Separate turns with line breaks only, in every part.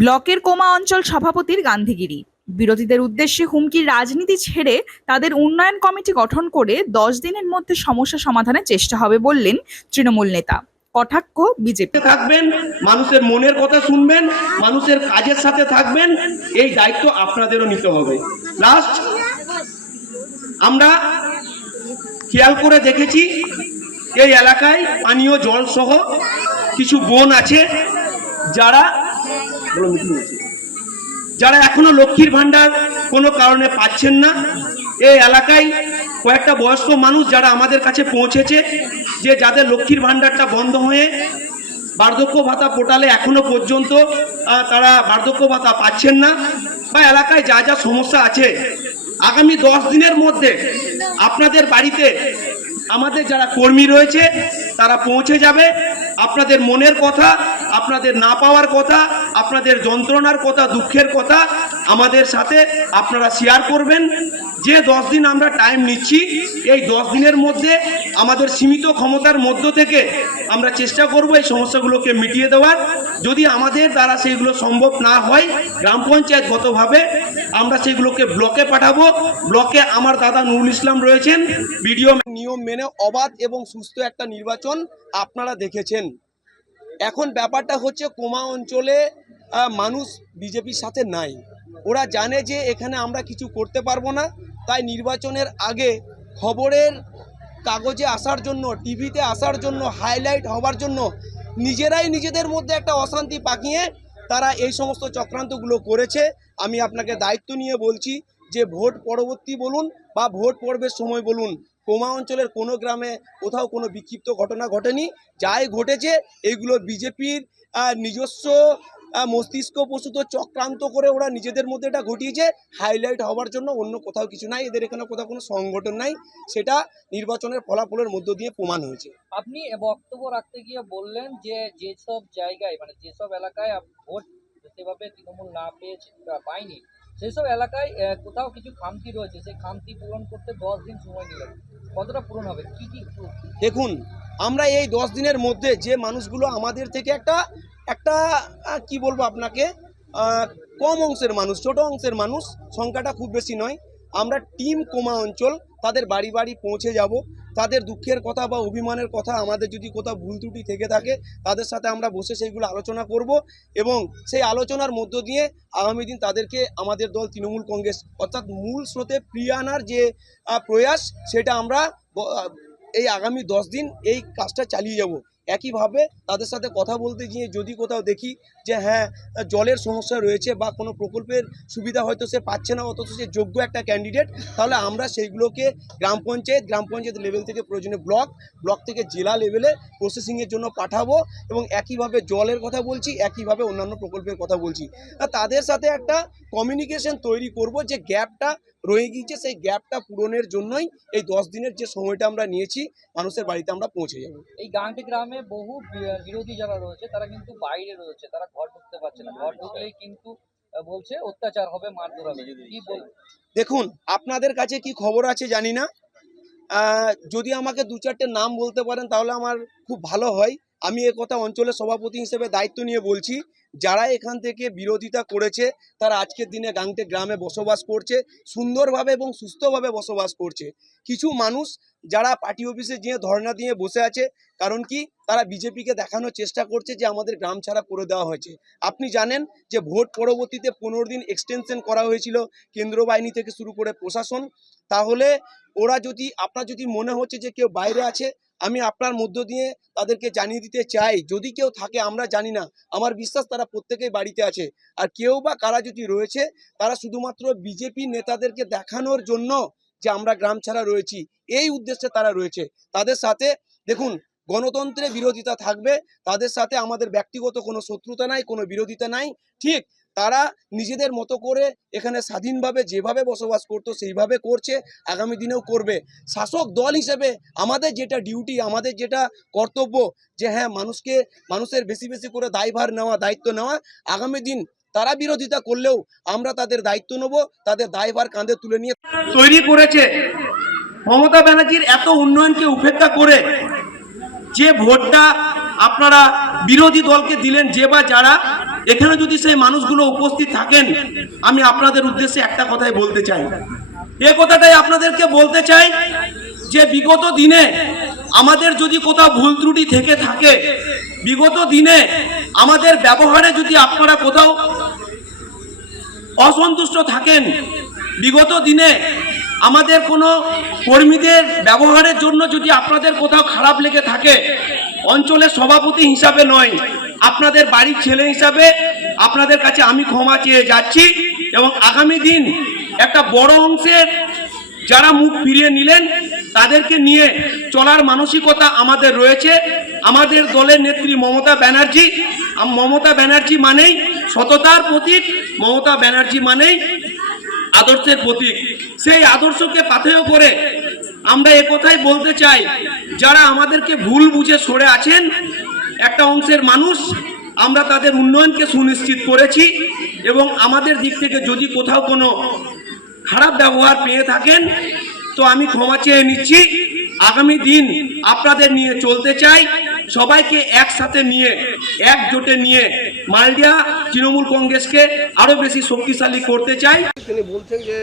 ব্লকের কোমা অঞ্চল সভাপতির গান্ধীগিরি। বিরোধীদের উদ্দেশ্যে হুমকির রাজনীতি ছেড়ে তাদের উন্নয়ন কমিটি গঠন করে দশ দিনের মধ্যে সমস্যা সমাধানের চেষ্টা হবে বললেন তৃণমূল নেতা। কটাক্ষ বিজেপি।
থাকবেন, মানুষের মনের কথা শুনবেন, মানুষের কাজের সাথে থাকবেন, এই দায়িত্ব আপনাদেরও নিতে হবে। লাস্ট আমরা খেয়াল করে দেখেছি, এই এলাকায় পানীয় জল সহ কিছু বন আছে, যারা। যারা এখনও লক্ষ্মীর ভান্ডার কোনো কারণে পাচ্ছেন না, এই এলাকায় কয়েকটা বয়স্ক মানুষ যারা আমাদের কাছে পৌঁছেছে, যে যাদের লক্ষ্মীর ভান্ডারটা বন্ধ হয়ে বার্ধক্য ভাতা পোর্টালে এখনও পর্যন্ত তারা বার্ধক্য ভাতা পাচ্ছেন না বা এলাকায় যা যা সমস্যা আছে, আগামী দশ দিনের মধ্যে আপনাদের বাড়িতে আমাদের যারা কর্মী রয়েছে, তারা পৌঁছে যাবে। আপনাদের মনের কথা, আপনাদের না পাওয়ার কথা আপনাদের যন্ত্রণার কথা, দুঃখের কথা আমাদের সাথে আপনারা শেয়ার করবেন। যে দশ দিন আমরা টাইম নিচ্ছি, এই দশ দিনের মধ্যে আমাদের সীমিত ক্ষমতার মধ্য থেকে আমরা চেষ্টা করব এই সমস্যাগুলোকে মিটিয়ে দেওয়ার। যদি আমাদের দ্বারা সেগুলো সম্ভব না হয়, গ্রাম পঞ্চায়েতগতভাবে আমরা সেগুলোকে ব্লকে পাঠাবো। ব্লকে আমার দাদা নুরুল ইসলাম রয়েছেন বিডিও নিয়ম মেনে অবাধ এবং সুস্থ একটা নির্বাচন আপনারা দেখেছেন। এখন ব্যাপারটা হচ্ছে কোমা অঞ্চলে মানুষ বিজেপির সাথে নাই। ওরা জানে যে এখানে আমরা কিছু করতে পারব না, তাই নির্বাচনের আগে খবরের কাগজে আসার জন্য, টিভিতে আসার জন্য হাইলাইট হওয়ার জন্য নিজেরাই নিজেদের মধ্যে একটা অশান্তি পাকিয়ে তারা এই সমস্ত চক্রান্তগুলো করেছে। আমি আপনাকে দায়িত্ব নিয়ে বলছি যে ভোট পরবর্তী বলুন বা ভোট পর্বের সময় বলুন, কোমা অঞ্চলের কোনো গ্রামে কোথাও কোনো বিক্ষিপ্ত ঘটনা ঘটেনি। যাই ঘটেছে, এগুলো বিজেপির নিজস্ব মস্তিষ্ক প্রসূত চক্রান্ত করে ওরা নিজেদের মধ্যে এটা ঘটিয়েছে। হাইলাইট হওয়ার জন্য অন্য কোথাও কিছু নাই। এদের এখানে কোথাও কোনো সংগঠন নাই। সেটা নির্বাচনের ফলাফলের মধ্য দিয়ে প্রমাণ হয়েছে।
আপনি বক্তব্য রাখতে গিয়ে বললেন যে যেসব জায়গায় মানে যেসব এলাকায় ভোট সেভাবে তৃণমূল না পেয়েছে বা পায়নি সেসব এলাকায় কোথাও কিছু খামতি রয়েছে। সেই খামতি পূরণ করতে দশ দিন সময় নিলেন কতটা পূরণ হবে? কি কি?
দেখুন আমরা এই দশ দিনের মধ্যে যে মানুষগুলো আমাদের থেকে একটা একটা কি বলব আপনাকে কম অংশের মানুষ, ছোট অংশের মানুষ সংখ্যাটা খুব বেশি নয়। আমরা টিম কোমা অঞ্চল, তাদের বাড়ি বাড়ি পৌঁছে যাব। তাদের দুঃখের কথা বা অভিমানের কথা আমাদের যদি কোথাও ভুল ত্রুটি থেকে থাকে, তাদের সাথে আমরা বসে সেইগুলো আলোচনা করব এবং সেই আলোচনার মধ্য দিয়ে আগামী দিন তাদেরকে আমাদের দল তৃণমূল কংগ্রেস, অর্থাৎ মূল স্রোতে ফিরিয়ে আনার যে প্রয়াস, সেটা আমরা এই আগামী দশ দিন এই কাজটা চালিয়ে যাব। একইভাবে তাদের সাথে কথা বলতে গিয়ে যদি কোথাও দেখি যে হ্যাঁ জলের সমস্যা রয়েছে বা কোনো প্রকল্পের সুবিধা হয়তো সে পাচ্ছে না, অথচ সে যোগ্য একটা ক্যান্ডিডেট তাহলে আমরা সেইগুলোকে গ্রাম পঞ্চায়েত গ্রাম পঞ্চায়েত লেভেল থেকে প্রয়োজনে ব্লক ব্লক থেকে জেলা লেভেলে প্রসেসিংয়ের জন্য পাঠাবো এবং একইভাবে জলের কথা বলছি, একইভাবে অন্যান্য প্রকল্পের কথা বলছি। তাদের সাথে একটা কমিউনিকেশন তৈরি করব যে গ্যাপটা রয়ে গিয়েছে সেই গ্যাপটা পূরণের জন্যই এই দশ দিনের যে সময়টা আমরা নিয়েছি মানুষের বাড়িতে আমরা পৌঁছে যাব।
এই গাংটি গ্রামে বহু বিরোধী যারা রয়েছে তারা কিন্তু বাইরে রয়েছে তারা ঘর ঢুকতে পারছে না। ঘর ঢুকলেই কিন্তু বলছে অত্যাচার হবে মারধর হবে। কি বল
দেখুন আপনাদের কাছে কি খবর আছে জানি না। যদি আমাকে দু চারটে নাম বলতে পারেন তাহলে আমার খুব ভালো হয়। আমি কথা অঞ্চলের সভাপতি হিসেবে দায়িত্ব নিয়ে বলছি, যারা এখান থেকে বিরোধিতা করেছে, তারা আজকের দিনে গাংটে গ্রামে বসবাস করছে, সুন্দরভাবে এবং সুস্থভাবে বসবাস করছে। কিছু মানুষ যারা পার্টি অফিসে গিয়ে ধর্ণা দিয়ে বসে আছে, কারণ কি, তারা বিজেপিকে দেখানোর চেষ্টা করছে যে আমাদের গ্রাম ছাড়া করে দেওয়া হয়েছে। আপনি জানেন যে ভোট পরবর্তীতে পনেরো দিন এক্সটেনশন করা হয়েছিল কেন্দ্র বাহিনী থেকে শুরু করে প্রশাসন। তাহলে ওরা যদি, আপনার যদি মনে হচ্ছে যে কেউ বাইরে আছে আমি আপনার মধ্য দিয়ে তাদেরকে জানিয়ে দিতে চাই, যদি কেউ থাকে আমরা জানি না, আমার বিশ্বাস তারা প্রত্যেকেই বাড়িতে আছে। আর কেউ বা কারা যদি রয়েছে, তারা শুধুমাত্র বিজেপি নেতাদেরকে দেখানোর জন্য যে আমরা গ্রাম ছাড়া রয়েছি, এই উদ্দেশ্যে তারা রয়েছে। তাদের সাথে, দেখুন, গণতন্ত্রে বিরোধিতা থাকবে, তাদের সাথে আমাদের ব্যক্তিগত কোনো শত্রুতা নাই, কোনো বিরোধিতা নাই, ঠিক? তারা নিজেদের মতো করে এখানে স্বাধীনভাবে যেভাবে বসবাস করতো, সেইভাবে করছে, আগামী দিনেও করবে। শাসক দল হিসেবে আমাদের যেটা ডিউটি আমাদের যেটা কর্তব্য যে হ্যাঁ মানুষকে, মানুষের বেশি বেশি করে দায়ভার নেওয়া, দায়িত্ব নেওয়া, আগামী দিন তারা বিরোধিতা করলেও আমরা তাদের দায়িত্ব নেব, তাদের দায়ভার কাঁধে তুলে নিয়ে তৈরি করেছে। মমতা ব্যানার্জির এত উন্নয়নকে উপেক্ষা করে যে ভোটটা আপনারা বিরোধী দলকে দিলেন যে বা যারা এখানে যদি সেই মানুষগুলো উপস্থিত থাকেন, আমি আপনাদের উদ্দেশ্যে একটা কথাই বলতে চাই। এ কথাটাই আপনাদেরকে বলতে চাই যে, বিগত দিনে আমাদের যদি কোথাও ভুল ত্রুটি থেকে থাকে, বিগত দিনে আমাদের ব্যবহারে যদি আপনারা কোথাও অসন্তুষ্ট থাকেন, বিগত দিনে আমাদের কোনো কর্মীদের ব্যবহারের জন্য যদি আপনাদের কোথাও খারাপ লেগে থাকে, অঞ্চলের সভাপতি হিসাবে নয়, আপনাদের বাড়ির ছেলে হিসাবে আপনাদের কাছে আমি ক্ষমা চেয়ে যাচ্ছি এবং আগামী দিন একটা বড় অংশের যারা মুখ ফিরিয়ে নিলেন, তাদেরকে নিয়ে চলার মানসিকতা আমাদের রয়েছে। আমাদের দলের নেত্রী মমতা ব্যানার্জি মমতা ব্যানার্জি মানেই সততার প্রতীক, মমতা ব্যানার্জি মানেই আদর্শের প্রতীক। সেই আদর্শকে পাথেয় করে আমরা একথাই বলতে চাই, যারা আমাদেরকে ভুল বুঝে সরে আছেন, একটা অংশের মানুষ, আমরা তাদের উন্নয়নকে সুনিশ্চিত করেছি এবং আমাদের দিক থেকে যদি কোথাও কোনো খারাপ ব্যবহার পেয়ে থাকেন, তো আমি ক্ষমা চেয়ে নিচ্ছি। আগামী দিন আপনাদের নিয়ে চলতে চাই। সবাইকে একসাথে নিয়ে একজোটে নিয়ে মালদিয়া তৃণমূল কংগ্রেসকে আরও বেশি শক্তিশালী করতে চাই।
তিনি বলছেন যে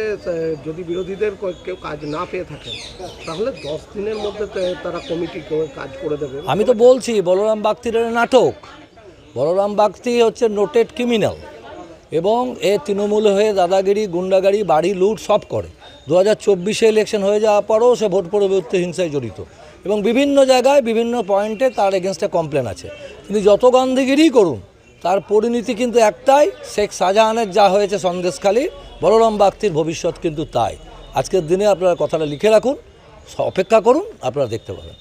যদি বিরোধীদের কেউ কাজ না পেয়ে থাকেন তাহলে দশ দিনের মধ্যে তারা কমিটি করে কাজ করে দেবে।
আমি তো বলছি বলরাম বাগতির নাটক। বলরাম বাগতি হচ্ছে নোটেড ক্রিমিনাল এবং এ তৃণমূল হয়ে দাদাগিরি গুন্ডাগাড়ি বাড়ি লুট সব করে। দু হাজার চব্বিশে ইলেকশন হয়ে যাওয়ার পরেও সে ভোট পরবর্তী হিংসায় জড়িত। এবং বিভিন্ন জায়গায় বিভিন্ন পয়েন্টে তার এগেনস্টে কমপ্লেন আছে। কিন্তু যত গান্ধীগিরিই করুন, তার পরিণতি কিন্তু একটাই, শেখ শাহজাহানের যা হয়েছে সন্দেশখালী, বলরাম বাগতির ভবিষ্যৎ কিন্তু তাই। আজকের দিনে আপনারা কথাটা লিখে রাখুন, অপেক্ষা করুন, আপনারা দেখতে পাবেন।